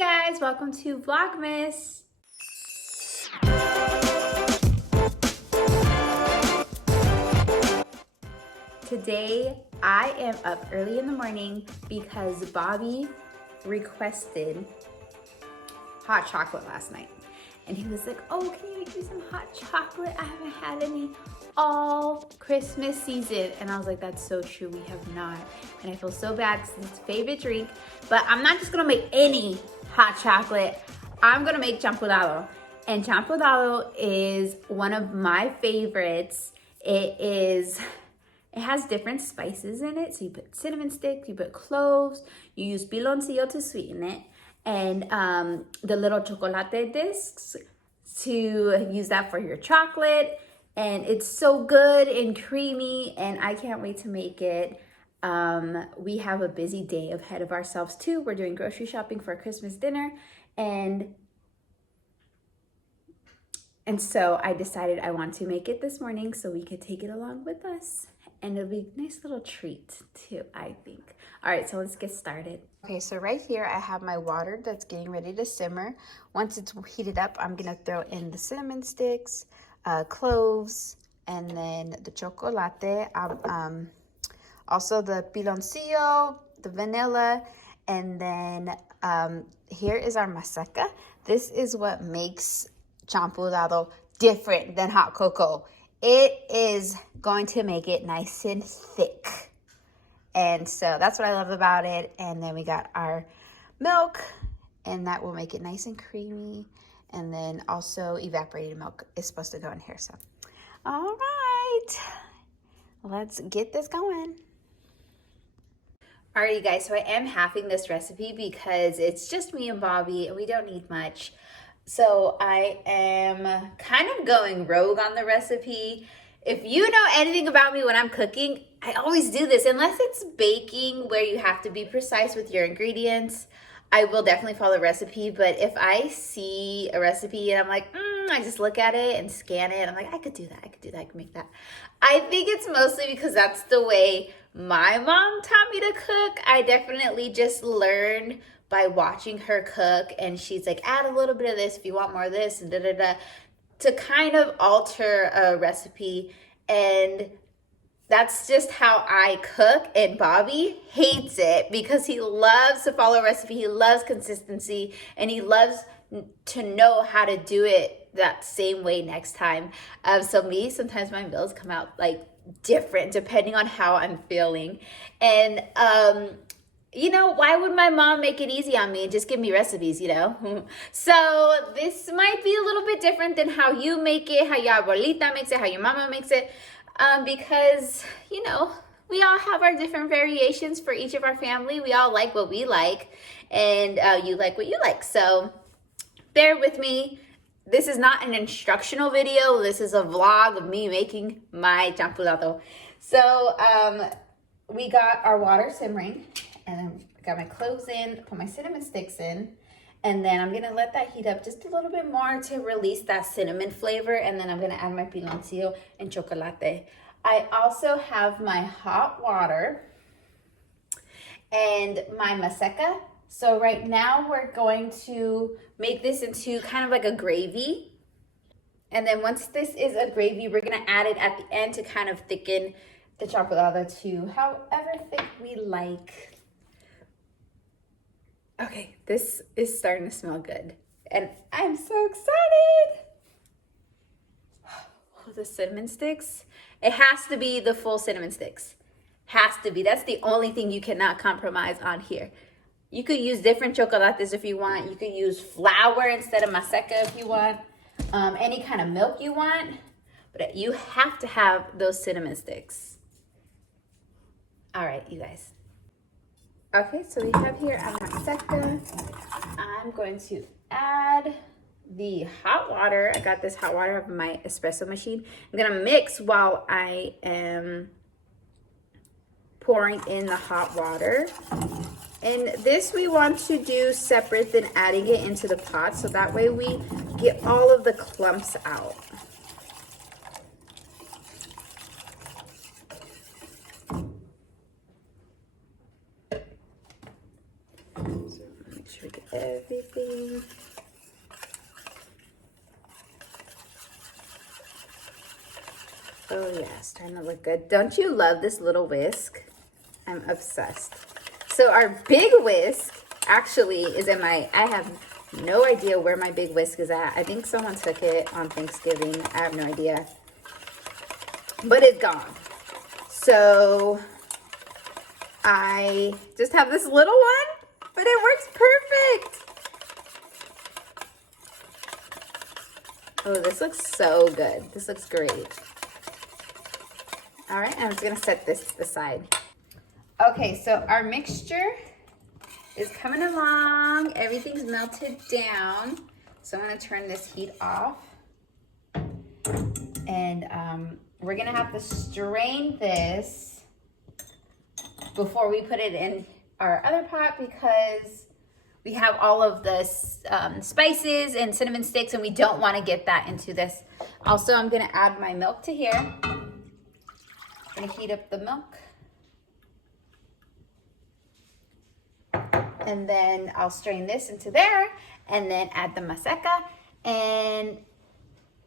guys, welcome to Vlogmas. Today I am up early in the morning because Bobby requested hot chocolate last night. And he was like, oh, can you make me some hot chocolate? I haven't had any all Christmas season. And I was like, that's so true, we have not. And I feel so bad because it's his favorite drink. But I'm not just gonna make any hot chocolate. I'm gonna make champurrado. And champurrado is one of my favorites. It has different spices in it. So you put cinnamon sticks, you put cloves, you use piloncillo to sweeten it, and the little chocolate discs to use that for your chocolate. And it's so good and creamy, and I can't wait to make it. We have a busy day ahead of ourselves too. We're doing grocery shopping for Christmas dinner, and so I decided I want to make it this morning so we could take it along with us. And it'll be a nice little treat too, I think. All right, so let's get started. Okay, so right here I have my water that's getting ready to simmer. Once it's heated up, I'm gonna throw in the cinnamon sticks, cloves, and then the chocolate, also the piloncillo, the vanilla, and then here is our maseca. This is what makes champurrado different than hot cocoa. It is going to make it nice and thick. And so that's what I love about it. And then we got our milk, and that will make it nice and creamy. And then also evaporated milk is supposed to go in here. So, all right, let's get this going. All right, you guys, so I am halving this recipe because it's just me and Bobby and we don't need much. So I am kind of going rogue on the recipe. If you know anything about me when I'm cooking, I always do this. Unless it's baking where you have to be precise with your ingredients, I will definitely follow the recipe. But if I see a recipe and I'm like, I just look at it and scan it, I'm like, I could do that, I could make that. I think it's mostly because that's the way my mom taught me to cook. I definitely just learned by watching her cook, and she's like, add a little bit of this if you want more of this, and to kind of alter a recipe. And that's just how I cook. And Bobby hates it because he loves to follow a recipe, he loves consistency, and he loves to know how to do it that same way next time. So sometimes my meals come out like different depending on how I'm feeling. And you know, why would my mom make it easy on me and just give me recipes, you know? So this might be a little bit different than how you make it, how your abuelita makes it, how your mama makes it, because, you know, we all have our different variations for each of our family. We all like what we like, and you like what you like. So bear with me. This is not an instructional video. This is a vlog of me making my champurrado. So we got our water simmering. And then I got my cloves in, put my cinnamon sticks in, and then I'm gonna let that heat up just a little bit more to release that cinnamon flavor, and then I'm gonna add my piloncillo and chocolate. I also have my hot water and my maseca. So right now we're going to make this into kind of like a gravy. And then once this is a gravy, we're gonna add it at the end to kind of thicken the champurrado to however thick we like. Okay, this is starting to smell good, and I'm so excited. Oh, the cinnamon sticks. It has to be the full cinnamon sticks. Has to be. That's the only thing you cannot compromise on here. You could use different chocolates if you want. You could use flour instead of maseca if you want. Any kind of milk you want, but you have to have those cinnamon sticks. All right, you guys. Okay, so we have here our maseca. I'm going to add the hot water. I got this hot water from my espresso machine. I'm gonna mix while I am pouring in the hot water. And this we want to do separate than adding it into the pot, so that way we get all of the clumps out. So make sure we get everything. Oh yeah, it's starting to look good. Don't you love this little whisk? I'm obsessed. So our big whisk actually is in my, I have no idea where my big whisk is at. I think someone took it on Thanksgiving. I have no idea. But it's gone. So I just have this little one, but it works perfect. Oh, this looks so good. This looks great. All right, I'm just gonna set this to the side. Okay, so our mixture is coming along. Everything's melted down. So I'm gonna turn this heat off. And we're gonna have to strain this before we put it in our other pot because we have all of the spices and cinnamon sticks and we don't wanna get that into this. Also, I'm gonna add my milk to here. I'm gonna heat up the milk. And then I'll strain this into there and then add the maseca and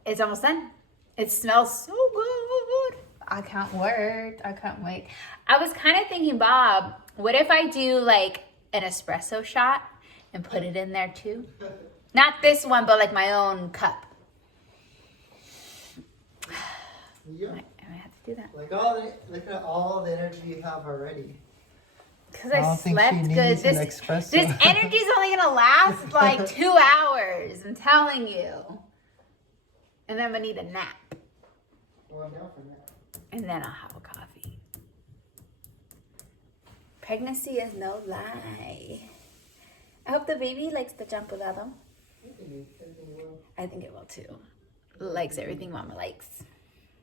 it's almost done. It smells so good. I can't wait. I can't wait. I was kind of thinking, Bob, what if I do like an espresso shot and put it in there too? Not this one, but like my own cup. Yeah. I have to do that. Look at all the energy you have already. Because I slept good. This energy's only gonna last like 2 hours. I'm telling you. And then I'm gonna need a nap. Well, I'm down for that. And then I'll have a coffee. Pregnancy is no lie. I hope the baby likes the champurrado. I think it will too. Likes everything Mama likes.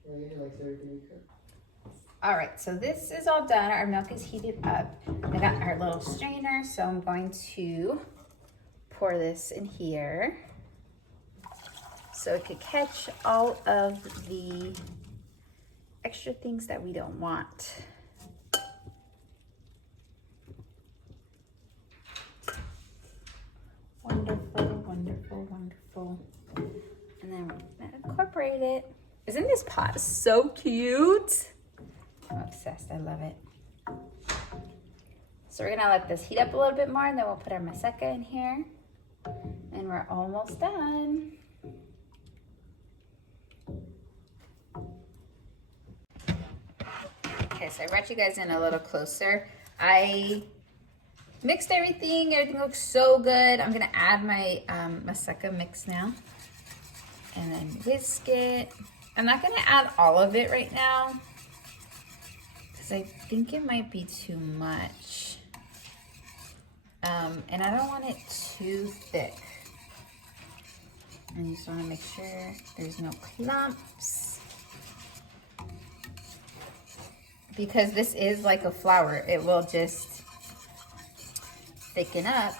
Yeah, he likes everything you cook. All right, so this is all done. Our milk is heated up. I got our little strainer, so I'm going to pour this in here so it could catch all of the extra things that we don't want. Wonderful, wonderful, wonderful. And then we're gonna incorporate it. Isn't this pot so cute? I'm obsessed, I love it. So we're gonna let this heat up a little bit more and then we'll put our maseca in here. And we're almost done. Okay, so I brought you guys in a little closer. I mixed everything, everything looks so good. I'm gonna add my maseca mix now. And then whisk it. I'm not gonna add all of it right now. I think it might be too much. And I don't want it too thick. And you just want to make sure there's no clumps. Because this is like a flour. It will just thicken up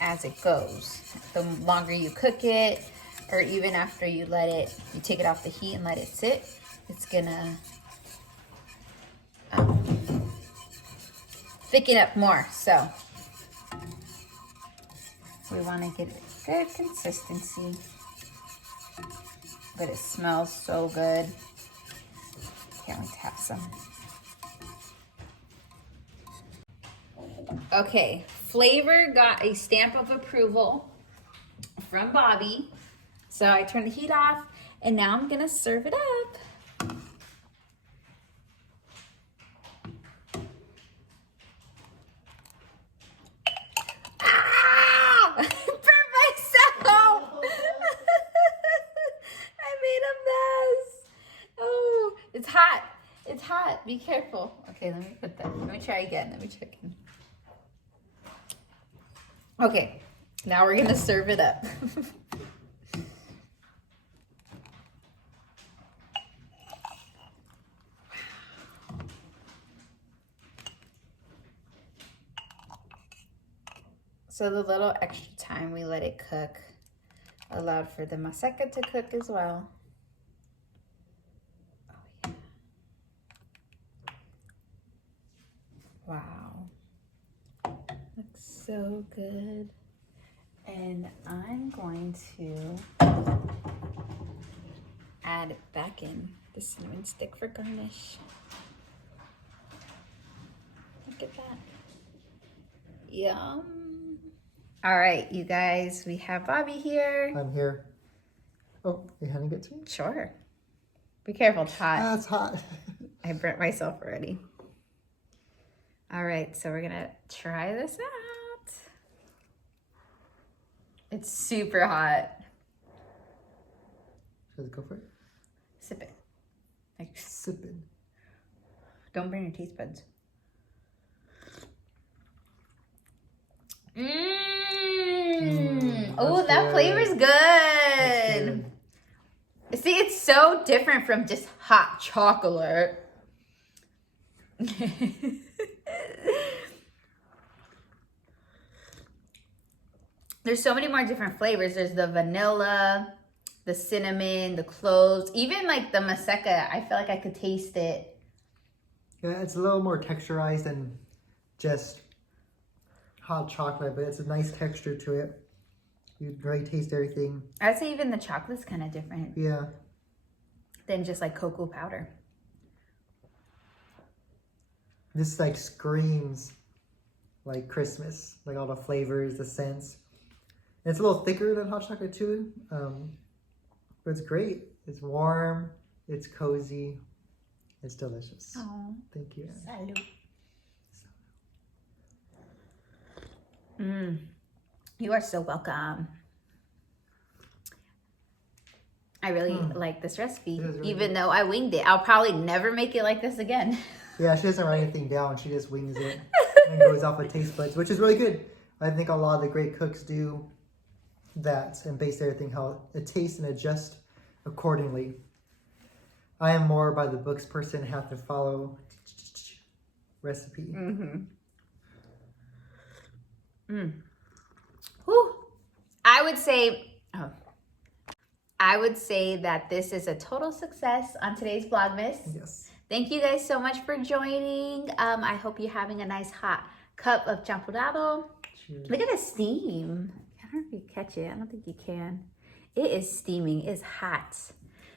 as it goes. The longer you cook it, or even after you take it off the heat and let it sit, it's gonna thicken up more. So we want to get a good consistency, but it smells so good. Can't wait to have some. Okay, flavor got a stamp of approval from Bobby. So I turned the heat off and now I'm gonna serve it up. It's hot. Be careful. Okay, let me put that. Let me try again. Let me check in. Okay, now we're gonna serve it up. So the little extra time we let it cook allowed for the maseca to cook as well. Wow, looks so good. then I'm going to add back in the cinnamon stick for garnish. Look at that. Yum. All right, you guys, we have Bobby here. I'm here. Oh, you handing it to me? Sure. Be careful, it's hot. Ah, it's hot. I burnt myself already. All right, so we're gonna try this out. It's super hot. Should I go for it? Sip it. Like, Sipping. don't burn your taste buds. Mmm. Oh, that flavor's good. That's good. See, it's so different from just hot chocolate. There's so many more different flavors. There's the vanilla, the cinnamon, the cloves, even like the maseca. I feel like I could taste it. Yeah, it's a little more texturized than just hot chocolate, but it's a nice texture to it. You really taste everything. I'd say even the chocolate's kind of different Yeah. than just like cocoa powder. This like screams like Christmas, like all the flavors, the scents. And it's a little thicker than hot chocolate too, but it's great. It's warm, it's cozy, it's delicious. Oh, Thank you. salud. Mm. You are so welcome. I really like this recipe, It is really even good. though I winged it. I'll probably never make it like this again. Yeah, she doesn't write anything down. She just wings it and goes off with taste buds, which is really good. I think a lot of the great cooks do that and base everything how it tastes and adjust accordingly. I am more by the books person, have to follow recipe. Mm-hmm. Whew. I would say that this is a total success on today's Vlogmas. Yes. Thank you guys so much for joining. I hope you're having a nice hot cup of champurrado. Cheers. Look at the steam. I don't know if you catch it. I don't think you can. It is steaming. It's hot.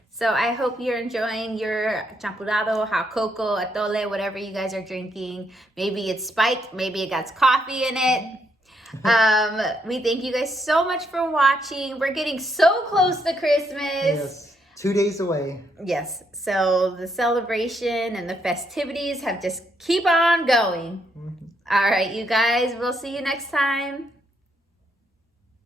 So I hope you're enjoying your champurrado, hot cocoa, atole, whatever you guys are drinking. Maybe it's spiked. Maybe it got coffee in it. We thank you guys so much for watching. We're getting so close to Christmas. Yes. 2 days away. Yes. So the celebration and the festivities have just keep on going. All right, you guys. We'll see you next time.